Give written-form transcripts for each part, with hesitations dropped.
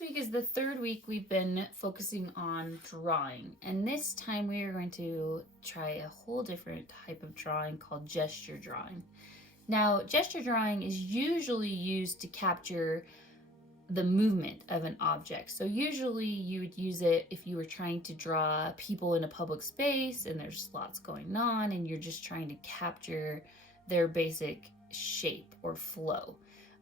week is the third week we've been focusing on drawing, and this time we are going to try a whole different type of drawing called gesture drawing. Now, gesture drawing is usually used to capture the movement of an object. So usually you would use it if you were trying to draw people in a public space and there's lots going on and you're just trying to capture their basic shape or flow.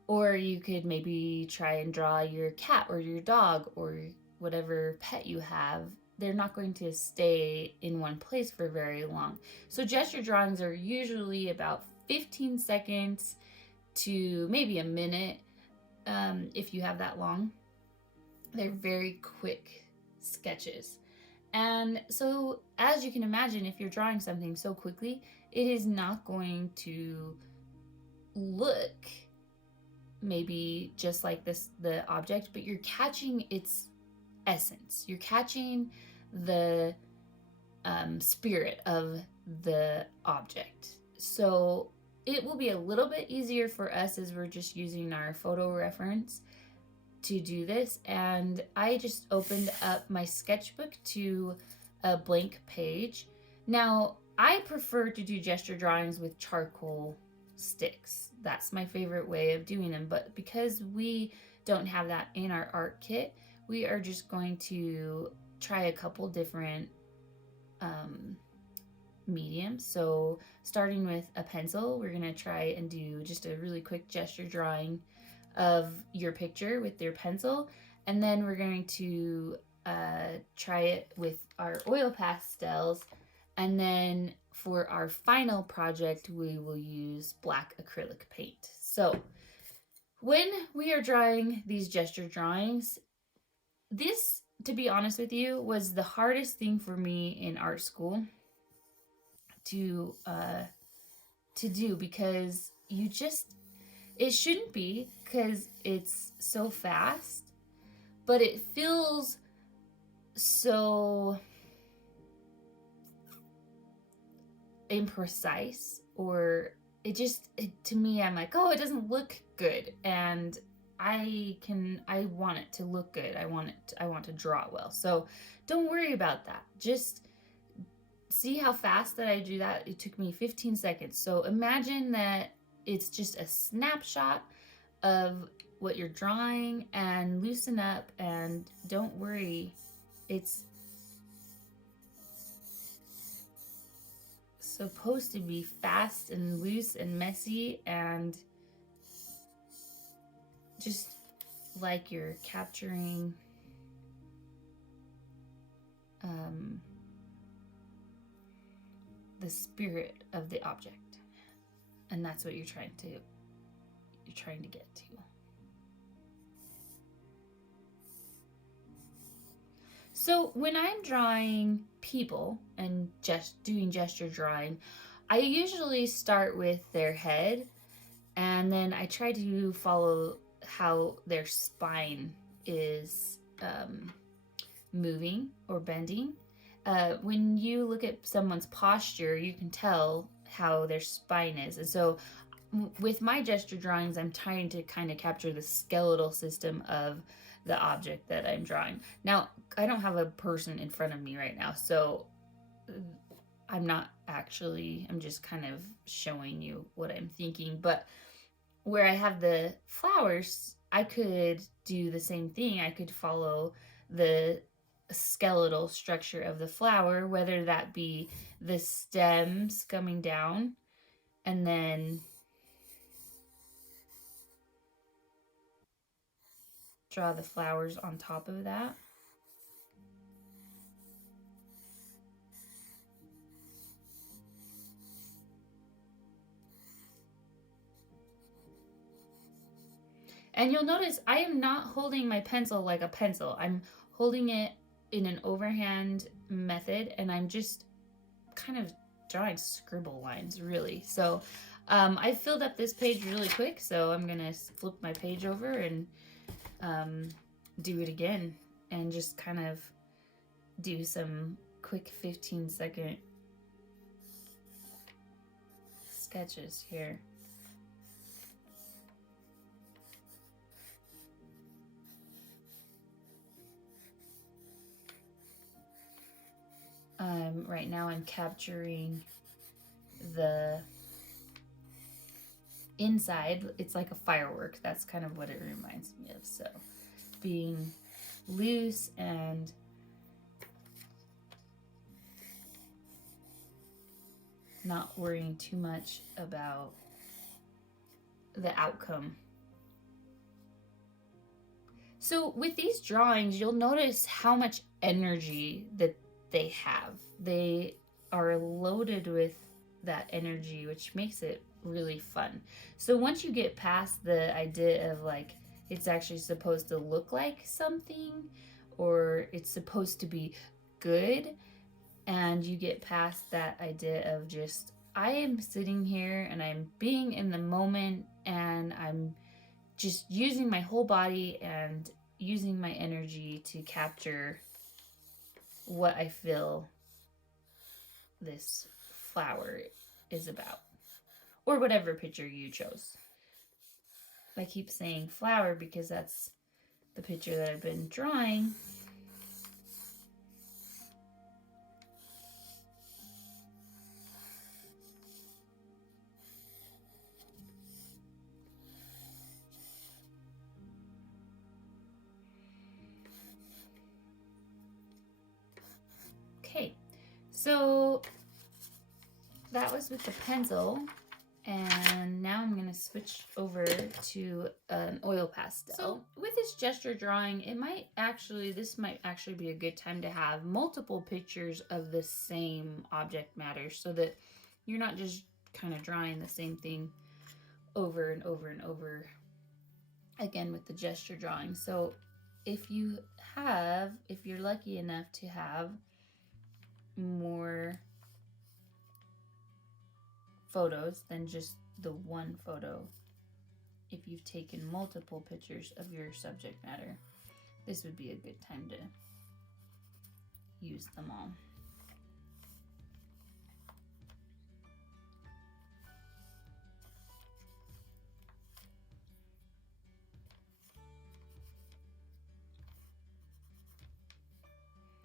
Or you could maybe try and draw your cat or your dog or whatever pet you have. They're not going to stay in one place for very long. So gesture drawings are usually about 15 seconds to maybe a minute, if you have that long. They're very quick sketches. And so, as you can imagine, if you're drawing something so quickly, it is not going to look maybe just like the object, but you're catching its essence. You're catching the spirit of the object. So it will be a little bit easier for us as we're just using our photo reference to do this. And I just opened up my sketchbook to a blank page. Now, I prefer to do gesture drawings with charcoal sticks. That's my favorite way of doing them. But because we don't have that in our art kit, we are just going to try a couple different mediums. So starting with a pencil, we're going to try and do just a really quick gesture drawing of your picture with your pencil. And then we're going to try it with our oil pastels. And then for our final project, we will use black acrylic paint. So when we are drawing these gesture drawings, this, to be honest with you, was the hardest thing for me in art school to do, because it shouldn't be, because it's so fast, but it feels so imprecise, or to me, I'm like, oh, it doesn't look good, and I want it to look good. I want to draw well. So don't worry about that. Just see how fast that I do that. It took me 15 seconds. So imagine that it's just a snapshot of what you're drawing, and loosen up and don't worry. It's supposed to be fast and loose and messy, and just like you're capturing the spirit of the object, and that's what you're trying to get to. So when I'm drawing people and just doing gesture drawing, I usually start with their head, and then I try to follow how their spine is moving or bending. When you look at someone's posture, you can tell how their spine is. And so with my gesture drawings, I'm trying to kind of capture the skeletal system of the object that I'm drawing. Now, I don't have a person in front of me right now, so I'm just kind of showing you what I'm thinking. But where I have the flowers, I could do the same thing. I could follow the skeletal structure of the flower, whether that be the stems coming down and then draw the flowers on top of that. And you'll notice I am not holding my pencil like a pencil. I'm holding it in an overhand method, and I'm just kind of drawing scribble lines, really. So I filled up this page really quick, so I'm gonna flip my page over and do it again, and just kind of do some quick 15-second sketches here. Right now I'm capturing the inside. It's like a firework. That's kind of what it reminds me of. So being loose and not worrying too much about the outcome. So with these drawings, you'll notice how much energy that they have. They are loaded with that energy, which makes it really fun. So once you get past the idea of like it's actually supposed to look like something or it's supposed to be good, and you get past that idea of just I am sitting here and I'm being in the moment and I'm just using my whole body and using my energy to capture what I feel this flower is about, or whatever picture you chose. I keep saying flower because that's the picture that I've been drawing. Okay, so that was with the pencil, and now I'm going to switch over to an oil pastel. So with this gesture drawing, this might actually be a good time to have multiple pictures of the same object matter so that you're not just kind of drawing the same thing over and over and over again with the gesture drawing. So if you're lucky enough to have more photos than just the one photo, if you've taken multiple pictures of your subject matter, this would be a good time to use them all.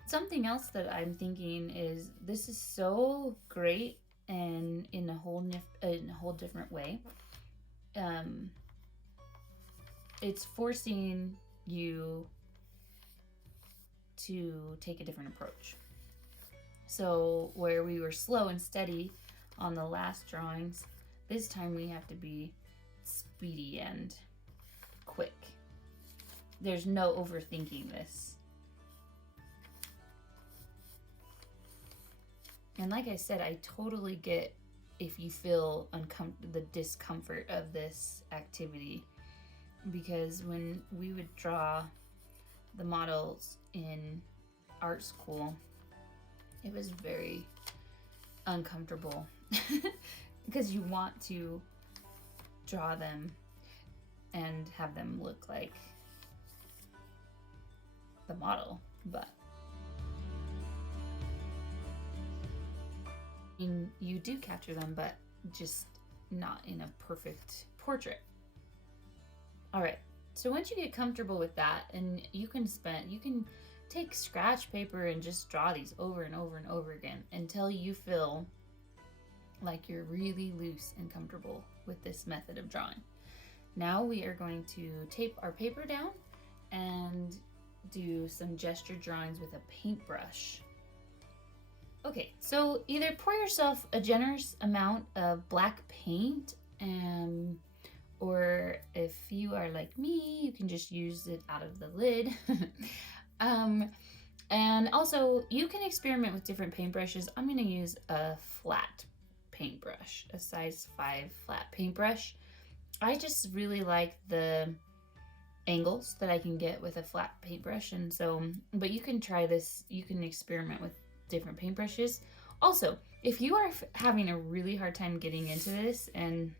Something else that I'm thinking is this is so great and in a whole different way. It's forcing you to take a different approach. So where we were slow and steady on the last drawings, this time we have to be speedy and quick. There's no overthinking this. And like I said, I totally get if you feel the discomfort of this activity, because when we would draw the models in art school, it was very uncomfortable because you want to draw them and have them look like the model, but you do capture them, but just not in a perfect portrait. All right, so once you get comfortable with that, and you can take scratch paper and just draw these over and over and over again until you feel like you're really loose and comfortable with this method of drawing. Now we are going to tape our paper down and do some gesture drawings with a paintbrush. Okay, so either pour yourself a generous amount of black paint, or if you are like me, you can just use it out of the lid. And also, you can experiment with different paintbrushes. I'm going to use a flat paintbrush, a size 5 flat paintbrush. I just really like the angles that I can get with a flat paintbrush, and so, but you can try this, you can experiment with different paintbrushes. Also, if you are having a really hard time getting into this and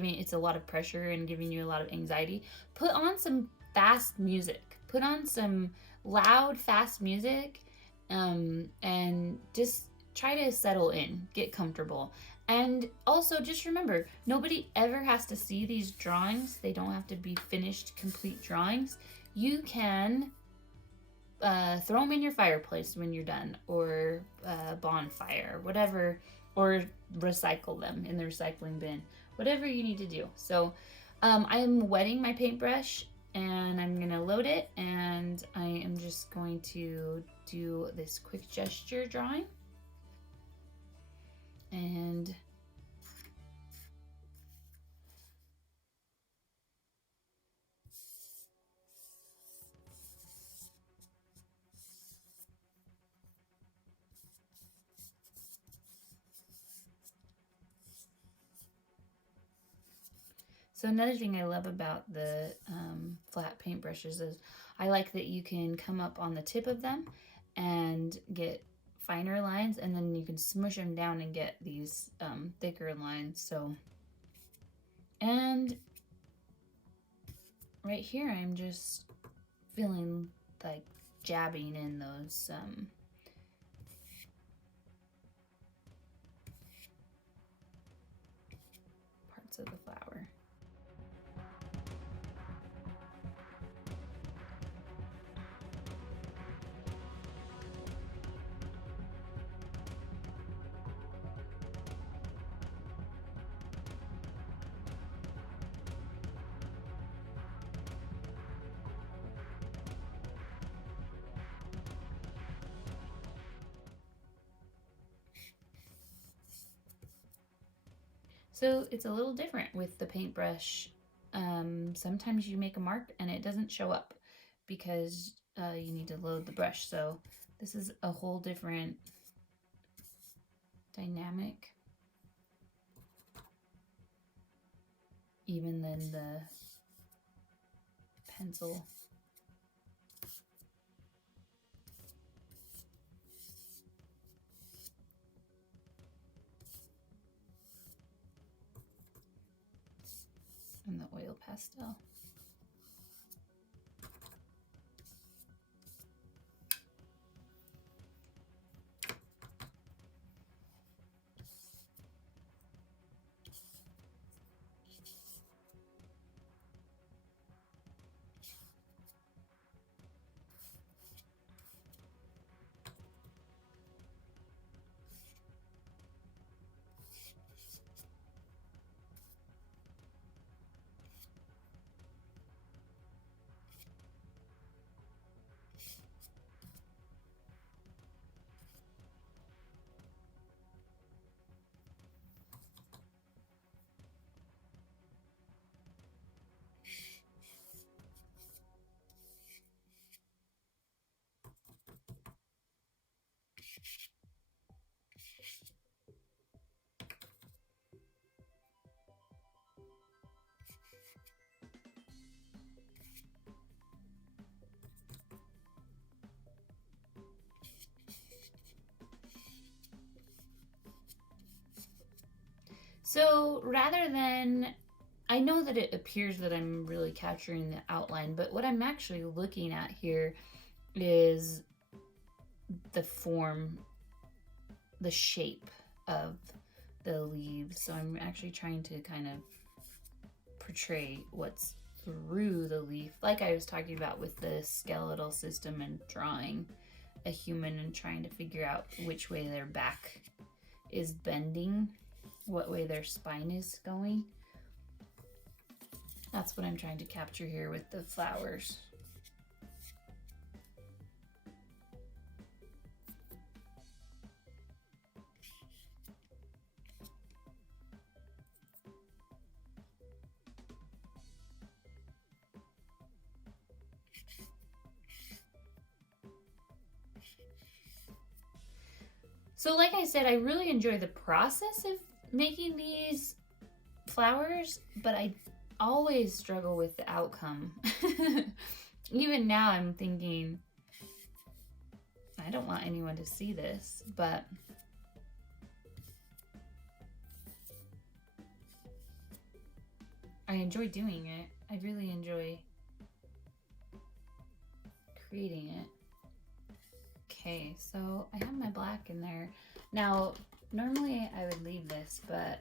it's a lot of pressure and giving you a lot of anxiety, put on some fast music, put on some loud fast music, and just try to settle in, get comfortable. And also just remember, nobody ever has to see these drawings. They don't have to be finished, complete drawings. You can throw them in your fireplace when you're done, or bonfire, whatever, or recycle them in the recycling bin, whatever you need to do. So I am wetting my paintbrush and I'm gonna load it, and I am just going to do this quick gesture drawing. And so another thing I love about the flat paintbrushes is I like that you can come up on the tip of them and get finer lines, and then you can smush them down and get these thicker lines. So, and right here I'm just feeling like jabbing in those parts of the flower. So it's a little different with the paintbrush. Sometimes you make a mark and it doesn't show up because you need to load the brush. So this is a whole different dynamic, even than the pencil. And the oil pastel. So rather than, I know that it appears that I'm really capturing the outline, but what I'm actually looking at here is the form, the shape of the leaves. So I'm actually trying to kind of portray what's through the leaf, like I was talking about with the skeletal system and drawing a human and trying to figure out which way their back is bending, what way their spine is going. That's what I'm trying to capture here with the flowers. So like I said, I really enjoy the process of making these flowers, but I always struggle with the outcome. Even now I'm thinking, I don't want anyone to see this, but I enjoy doing it. I really enjoy creating it. Okay, so I have my black in there. Now, normally I would leave this, but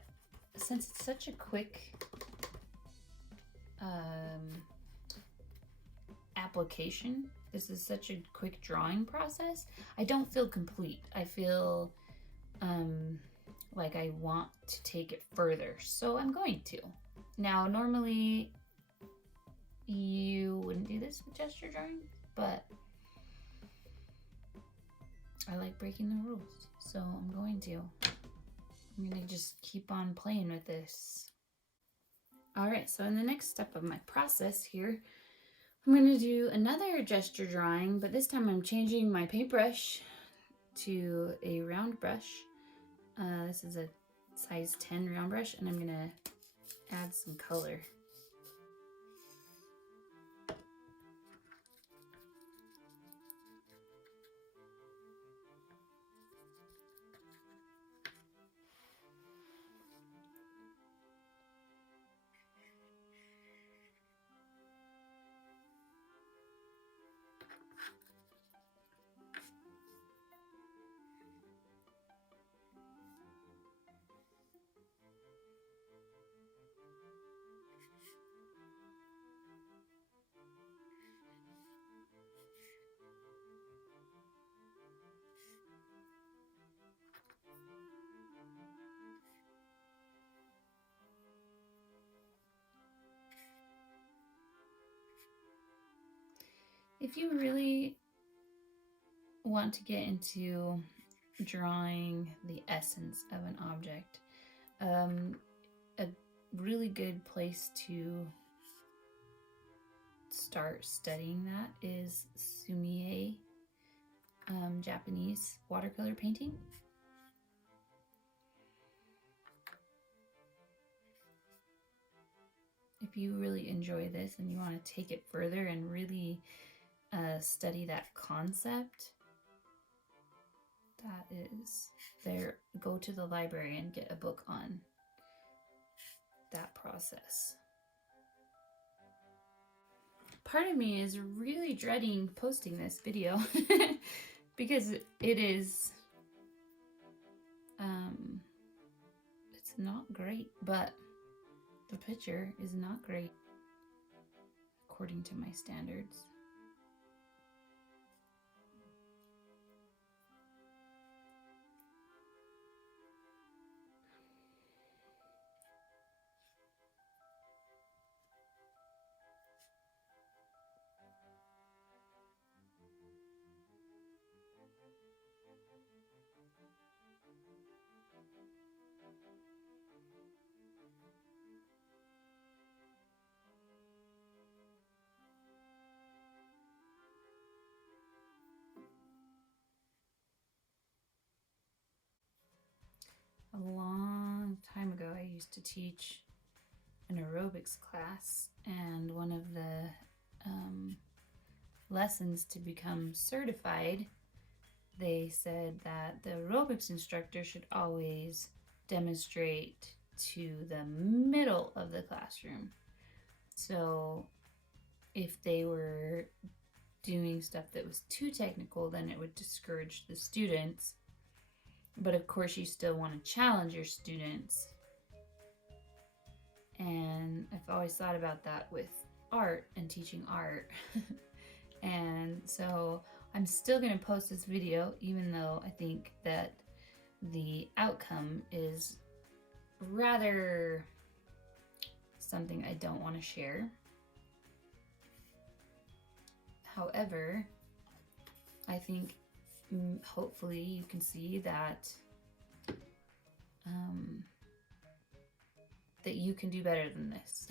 since it's such a quick application, this is such a quick drawing process, I don't feel complete. I feel like I want to take it further, so I'm going to. Now, normally you wouldn't do this with gesture drawing, but I like breaking the rules, so I'm going to. I'm gonna just keep on playing with this. All right, so in the next step of my process here, I'm gonna do another gesture drawing, but this time I'm changing my paintbrush to a round brush. This is a size 10 round brush, and I'm gonna add some color. If you really want to get into drawing the essence of an object, a really good place to start studying that is sumie, Japanese watercolor painting. If you really enjoy this and you want to take it further and really study that concept, that is there. Go to the library and get a book on that process. Part of me is really dreading posting this video because it is it's not great, but the picture is not great according to my standards. A long time ago, I used to teach an aerobics class, and one of the lessons to become certified, they said that the aerobics instructor should always demonstrate to the middle of the classroom. So if they were doing stuff that was too technical, then it would discourage the students. But of course, you still want to challenge your students. And I've always thought about that with art and teaching art. And so I'm still going to post this video, even though I think that the outcome is rather something I don't want to share. However, I think hopefully you can see that that you can do better than this.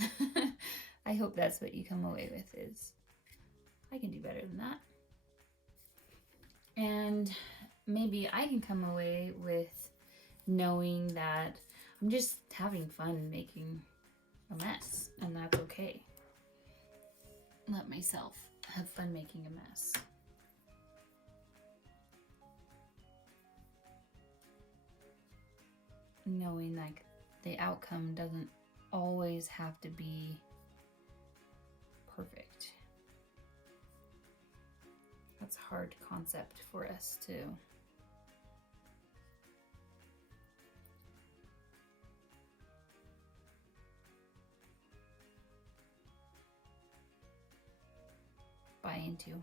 I hope that's what you come away with, is I can do better than that. And maybe I can come away with knowing that I'm just having fun making a mess, and that's okay. Let myself have fun making a mess. Knowing like the outcome doesn't always have to be perfect. That's a hard concept for us to buy into.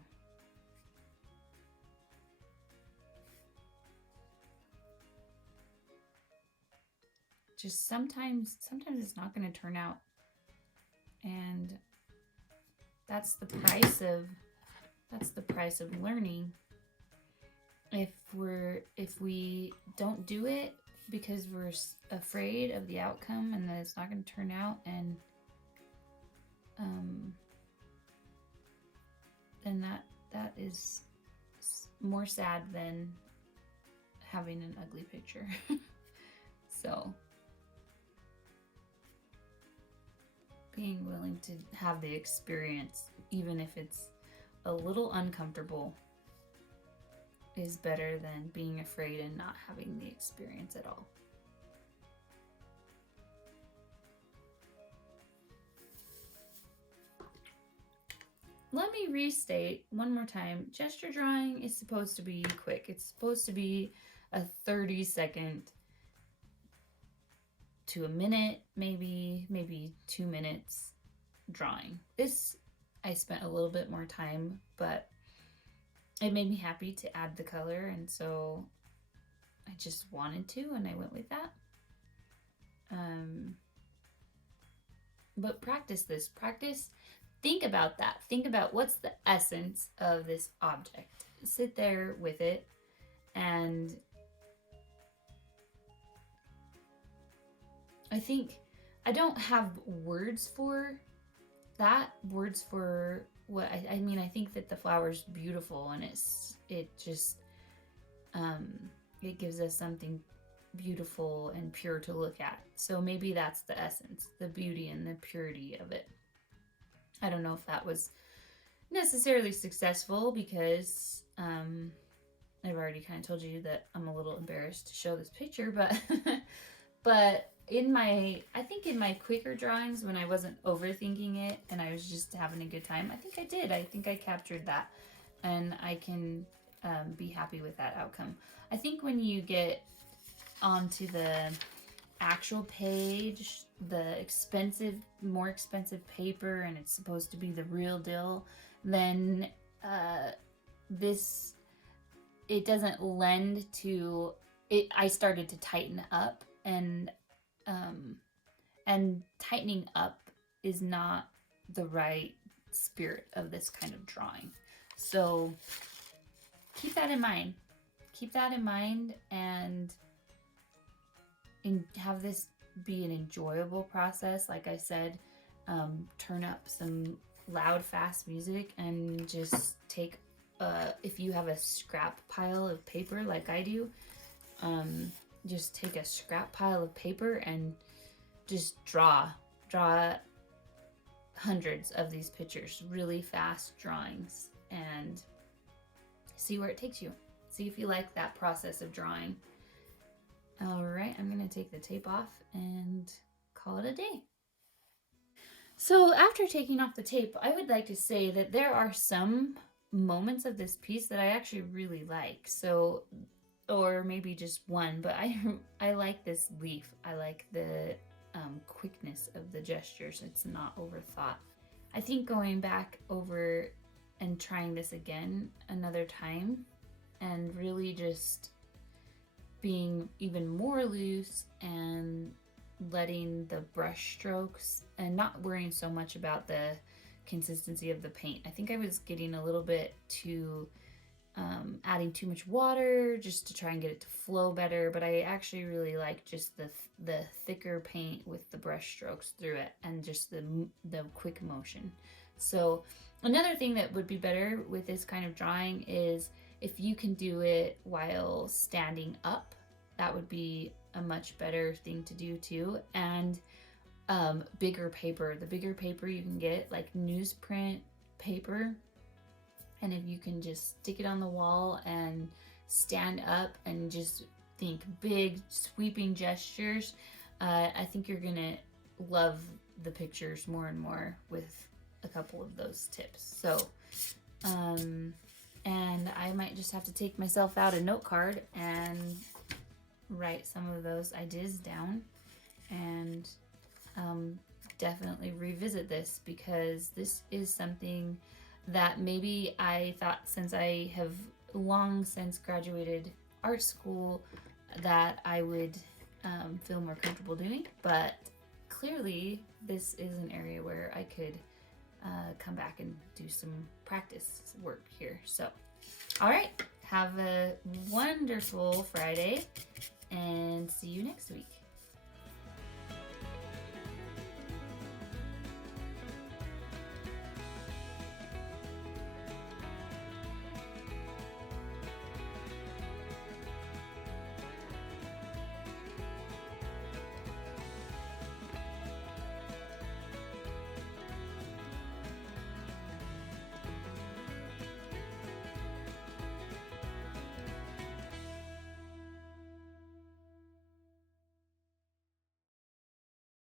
just sometimes it's not going to turn out. And that's the price of learning. If we don't do it because we're afraid of the outcome and that it's not going to turn out, and then that is more sad than having an ugly picture. So being willing to have the experience, even if it's a little uncomfortable, is better than being afraid and not having the experience at all. Let me restate one more time. Gesture drawing is supposed to be quick. It's supposed to be a 30-second to a minute, maybe 2 minutes drawing. This, I spent a little bit more time, but it made me happy to add the color, and so I just wanted to, and I went with that. But practice this. Think about that. Think about what's the essence of this object. Sit there with it, and I think I don't have words for that. Words for what I mean. I think that the flower's beautiful, and it just it gives us something beautiful and pure to look at. So maybe that's the essence, the beauty and the purity of it. I don't know if that was necessarily successful, because I've already kind of told you that I'm a little embarrassed to show this picture, but but I think in my quicker drawings, when I wasn't overthinking it and I was just having a good time, I think I did. I think I captured that, and I can be happy with that outcome. I think when you get onto the actual page, the more expensive paper, and it's supposed to be the real deal, then it doesn't lend to it. I started to tighten up, and tightening up is not the right spirit of this kind of drawing. So keep that in mind. And have this be an enjoyable process. Like I said, turn up some loud, fast music, and just take if you have a scrap pile of paper like I do, just take a scrap pile of paper and just draw hundreds of these pictures, really fast drawings, and see where it takes you. See if you like that process of drawing. All right, I'm gonna take the tape off and call it a day. So after taking off the tape, I would like to say that there are some moments of this piece that I actually really like. So, or maybe just one, but I like this leaf. I like the quickness of the gestures. It's not overthought. I think going back over and trying this again another time, and really just being even more loose and letting the brush strokes, and not worrying so much about the consistency of the paint. I think I was getting a little bit too adding too much water just to try and get it to flow better, but I actually really like just the thicker paint with the brush strokes through it, and just the quick motion. So another thing that would be better with this kind of drawing is if you can do it while standing up. That would be a much better thing to do too. And bigger paper. The bigger paper you can get, like newsprint paper, and if you can just stick it on the wall and stand up and just think big sweeping gestures, I think you're gonna love the pictures more and more with a couple of those tips. So and I might just have to take myself out a note card and write some of those ideas down, and definitely revisit this, because this is something that maybe I thought, since I have long since graduated art school, that I would feel more comfortable doing, but clearly this is an area where I could come back and do some practice work here. So, all right, have a wonderful Friday and see you next week.